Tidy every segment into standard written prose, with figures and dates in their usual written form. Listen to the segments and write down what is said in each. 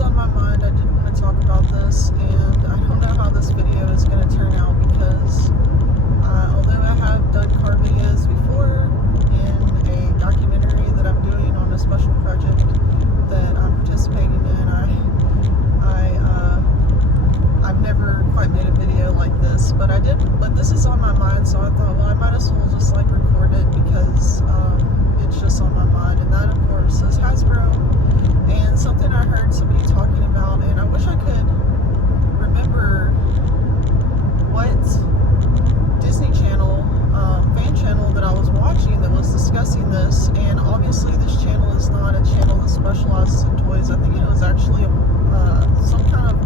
was on my mind. I did want to talk about this, and I don't know how this video is going to turn out because although I have done car videos before in a documentary that I'm doing on a special project that I'm participating in, I've never quite made a video like this, but this is on my mind, so I thought, well, I might as well just like record it because it's just on my mind. And that, of course, is Hasbro, and something I heard somebody talking about, and I wish I could remember what Disney Channel fan channel that I was watching that was discussing this. And obviously this channel is not a channel that specializes in toys. I think it was actually some kind of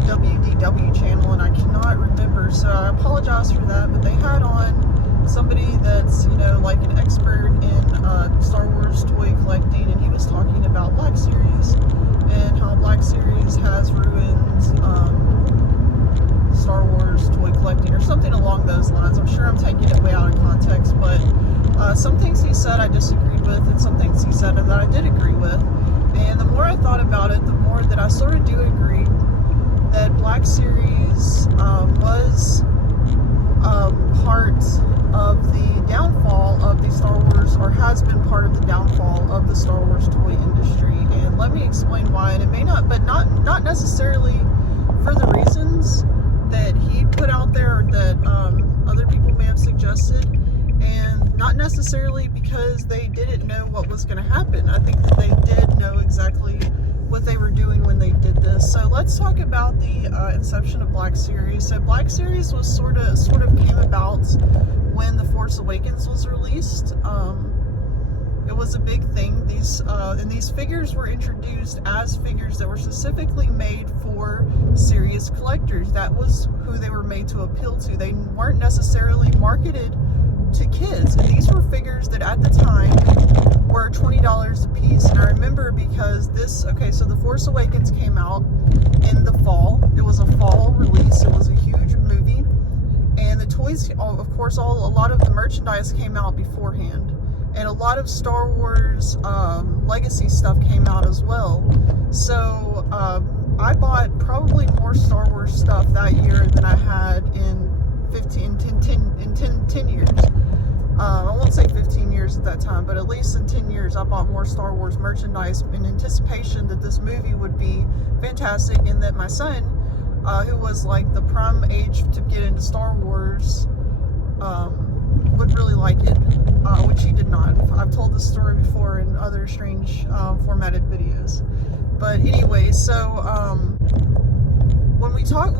WDW channel, and I cannot remember, so I apologize for that. But they had on somebody that's, you know, like an expert in Star Wars toy collecting, and he was talking about Black Series and how Black Series has ruined Star Wars toy collecting or something along those lines. I'm sure I'm taking it way out of context, but some things he said I disagreed with, and some things he said that I did agree with. And the more I thought about it, the more that I sort of do agree that Black Series was part of the downfall of the Star Wars, or has been part of the downfall of the Star Wars toy industry. And let me explain why. And it may not, but not necessarily for the reasons that he put out there, or that other people may have suggested, and not necessarily because they didn't know what was going to happen. I think that they did know exactly what they were doing when they did this. So let's talk about the inception of Black Series. So Black Series was sort of came about when The Force Awakens was released. It was a big thing. These figures were introduced as figures that were specifically made for serious collectors. That was who they were made to appeal to. They weren't necessarily marketed to kids. And these were figures that at the time were $20 a piece. And I remember because so The Force Awakens came out in the fall. It was a fall release. It was a huge movie. And the toys, of course, a lot of the merchandise came out beforehand. And a lot of Star Wars legacy stuff came out as well. So I bought probably more Star Wars stuff that year than I had in 10 years. I won't say 15 years at that time, but at least in 10 years I bought more Star Wars merchandise in anticipation that this movie would be fantastic, and that my son, who was like the prime age to get into Star Wars, would really like it, which he did not. I've told this story before in other strange formatted videos. But anyway, so when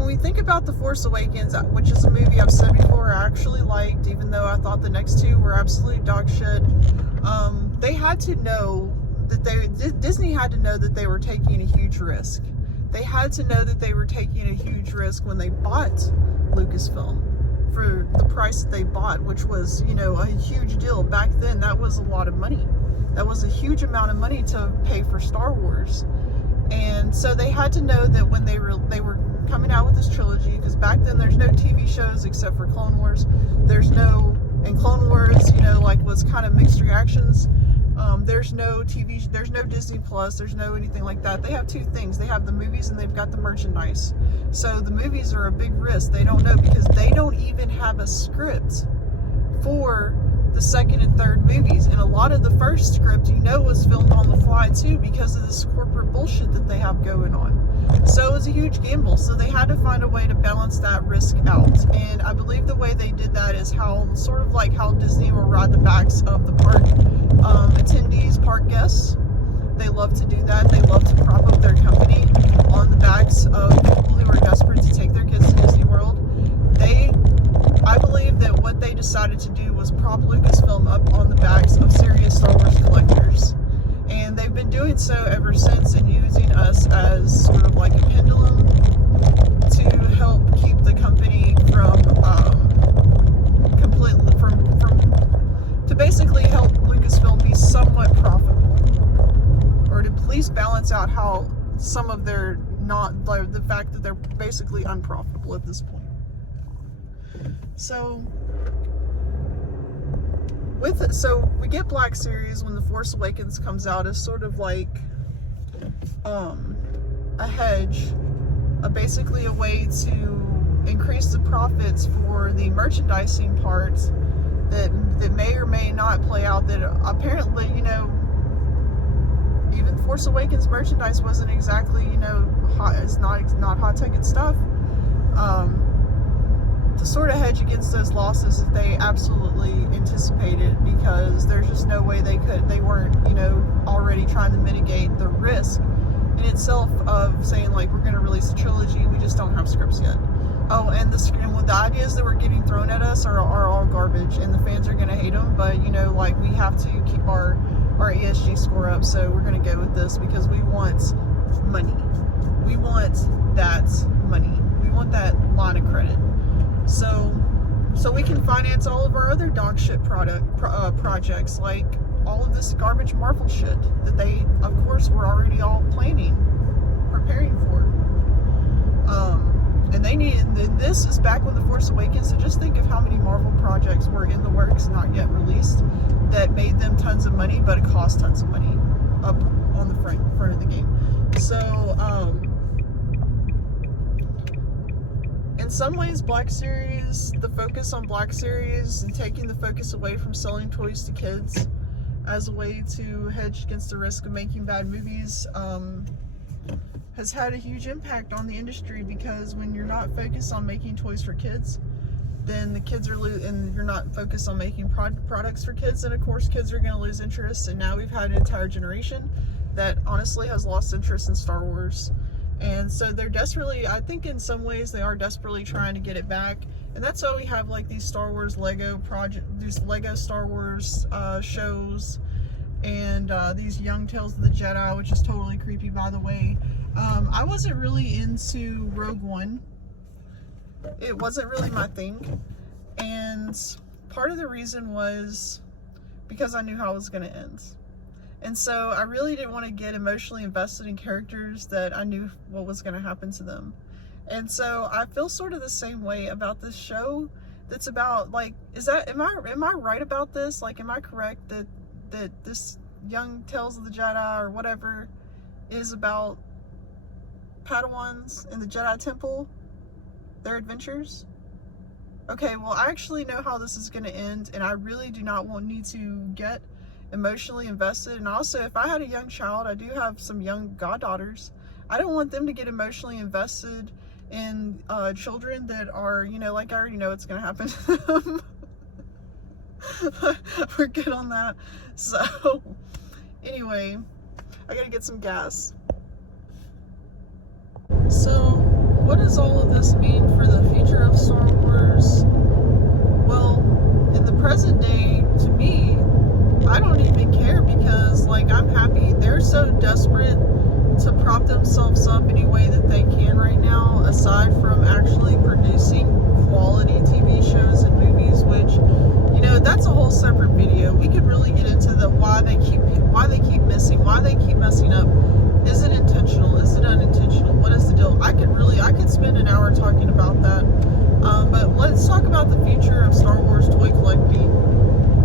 we think about The Force Awakens, which is a movie I've said before I actually liked, even though I thought the next two were absolute dog shit, they had to know that Disney had to know that they were taking a huge risk. They had to know that they were taking a huge risk when they bought Lucasfilm for the price that they bought, which was, you know, a huge deal. Back then, that was a lot of money. That was a huge amount of money to pay for Star Wars. And so they had to know that when they were coming out with this trilogy, because back then there's no TV shows except for Clone Wars. And Clone Wars, you know, like, was kind of mixed reactions. There's no TV, there's no Disney Plus, there's no anything like that. They have two things. They have the movies and they've got the merchandise. So the movies are a big risk. They don't know, because they don't even have a script for the second and third movies. And a lot of the first script, you know, was filmed on the fly too, because of this corporate bullshit that they have going on. So it was a huge gamble. So they had to find a way to balance that risk out. And I believe the way they did that is sort of like how Disney will ride the backs of the park attendees, park guests. They love to do that. They love to prop up their company on the backs of people who are desperate to take their kids to Disney World. I believe that what they decided to do was prop Lucasfilm up on the backs of serious Star Wars collectors. And they've been doing so ever since, and using us as sort of like a pendulum to help keep the company to basically help Lucasfilm be somewhat profitable, or to at least balance out how some of their the fact that they're basically unprofitable at this point. So we get Black Series when The Force Awakens comes out as sort of like a hedge, basically a way to increase the profits for the merchandising parts that may or may not play out. That apparently, even Force Awakens merchandise wasn't exactly, hot. It's not hot ticket stuff. To sort of hedge against those losses that they absolutely anticipated, because there's just no way they weren't, already trying to mitigate the risk in itself of saying, like, we're going to release a trilogy, we just don't have scripts yet. Oh, and the ideas that were getting thrown at us are all garbage, and the fans are going to hate them, but, we have to keep our ESG score up, so we're going to go with this because we want money. We want that money. We want that line of credit. So we can finance all of our other dog shit projects, like all of this garbage Marvel shit that they, of course, were already all preparing for. And this is back with The Force Awakens, so just think of how many Marvel projects were in the works, not yet released, that made them tons of money, but it cost tons of money up on the front of the game. So, in some ways, the focus on Black Series and taking the focus away from selling toys to kids as a way to hedge against the risk of making bad movies has had a huge impact on the industry, because when you're not focused on making toys for kids, then the kids are and you're not focused on making products for kids, and of course kids are going to lose interest. And now we've had an entire generation that honestly has lost interest in Star Wars. And so they're desperately, I think in some ways they are desperately trying to get it back. And that's why we have like these Star Wars these Lego Star Wars shows, and these Young Tales of the Jedi, which is totally creepy, by the way. I wasn't really into Rogue One. It wasn't really my thing. And part of the reason was because I knew how it was going to end. And so I really didn't want to get emotionally invested in characters that I knew what was going to happen to them. And so I feel sort of the same way about this show. That's about, like, am I right about this? Like, am I correct that this Young Tales of the Jedi or whatever is about Padawans in the Jedi Temple, their adventures? Okay, well, I actually know how this is going to end, and I really do not need to get emotionally invested. And also, if I had a young child, I do have some young goddaughters, I don't want them to get emotionally invested in children that are, like, I already know what's going to happen to them. We're good on that. So, anyway, I gotta get some gas. So, what does all of this mean for the future of Star Wars? Well, in the present day, to me, I don't even care, because, like, I'm happy. They're so desperate to prop themselves up any way that they can right now, aside from actually producing quality TV shows and movies, which, that's a whole separate video. We could really get into why they keep missing, why they keep messing up. Is it intentional? Is it unintentional? What is the deal? I could spend an hour talking about that. But let's talk about the future of Star Wars toy collecting.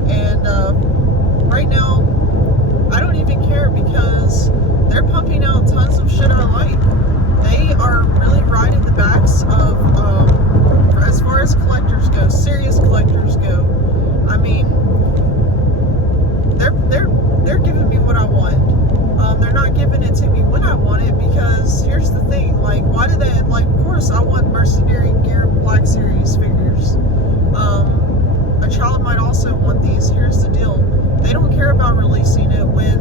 And right now, I don't even care, because they're pumping out tons of shit I like. They are really riding the backs of, as far as collectors go, serious collectors go. I mean, they're giving me what I want. They're not giving it to me when I want it, because here's the thing, like, why do they, like, of course I want Mercenary Gear Black Series figures. A child might also want these. Here's the deal. They don't care about releasing it when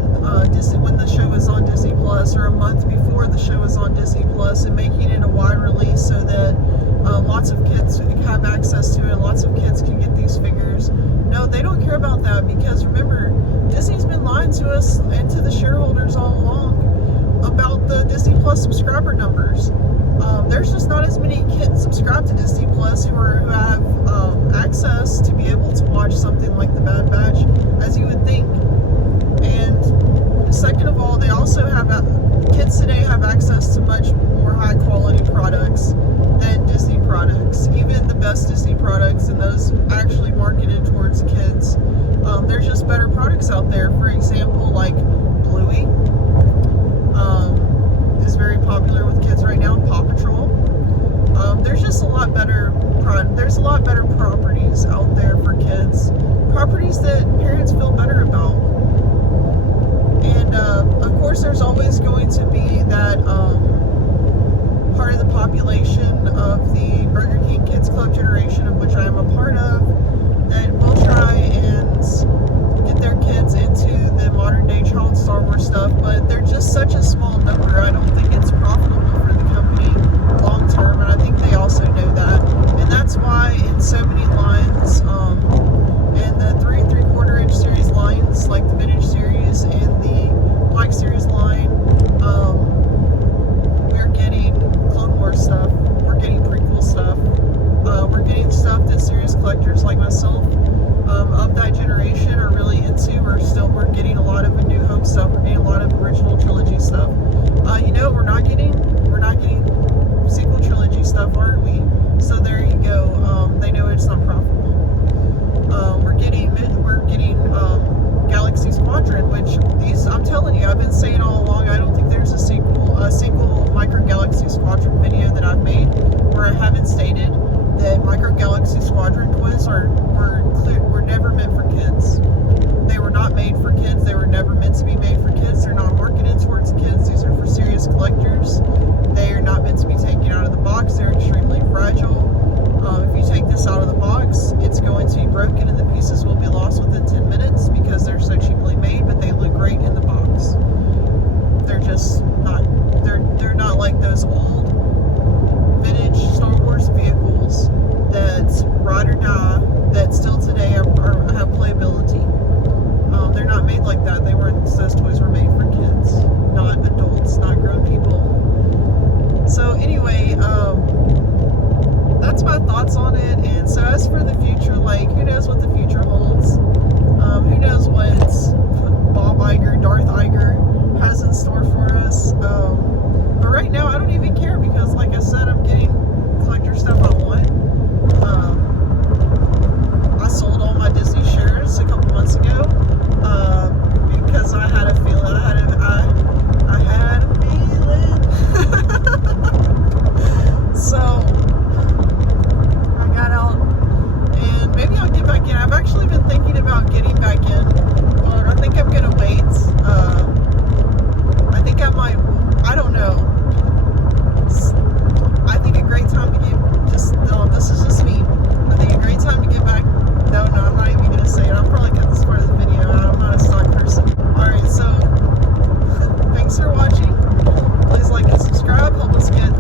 the show is on Disney Plus, or a month before the show is on Disney Plus, and making it a wide release so that lots of kids have access to it, lots of kids can get these figures. No, they don't care about that, because remember, Disney's been lying to us and to the shareholders all along about the Disney Plus subscriber numbers. There's just not as many kids subscribed to Disney Plus who have access to be able to watch something like The Bad Batch as you would think. And second of all, they also have kids today have access to much more high quality products than Disney products, even the best Disney products, and those actually marketed towards kids. There's just better products out there. For example, like Bluey. lot better properties out there for kids. Properties that parents feel better about. And of course, there's always going to be that part of the population of the Burger King Kids Club generation, of which I am a part of, that will try and get their kids into the modern day child Star Wars stuff, but they're just such a small number. I don't think it's profitable for the company long term, and I think they also know that. And that's why in so many lines, in the 3 3/4 inch series lines, like the vintage series and the Black Series line, we're getting Clone Wars stuff, we're getting prequel stuff, we're getting stuff that serious collectors like myself of that generation are really into. We're getting a lot of A New Hope stuff, we're getting a lot of original trilogy stuff. We're not getting sequel trilogy stuff, aren't we? So there you go. They know it's not profitable. We're getting Galaxy Squadron, which I'm telling you, I've been saying all along, I don't think there's a single Micro Galaxy Squadron video that I've made where I haven't stated that Micro Galaxy Squadron toys were never meant for kids. They were not made for kids. They were never meant to be made for kids. They're not marketed towards kids. These are for serious collectors. They are not meant to be taken out of the box. They're extremely fragile. If you take this out of the box, it's going to be broken and the pieces will be lost within 10 minutes because they're so cheaply made, but they look great in the box. They're just not, they're not like those old vintage Star Wars vehicles that ride or die, that still today have playability. They're not made like that. Those toys were made for kids, not adults, not grown people. So anyway, that's my thoughts on it. And so as for the future, like, who knows what the future holds? Who knows what Bob Iger, Darth Iger has in store for us? But right now, I don't even care because, like I said, I'm getting collector stuff I want. I sold all my Disney shares a couple months ago because I had a feeling. I had a feeling. So I got out, and maybe I'll get back in. I've actually been thinking about getting back in, but I think I'm gonna wait. I think I might. I don't know. I think a great time to this is just me. I think a great time to get back. No, I'm not even gonna say it. I'll probably cut this part of the video out. I'm not a stock person. Alright, so thanks for watching. Please like and subscribe. Help us get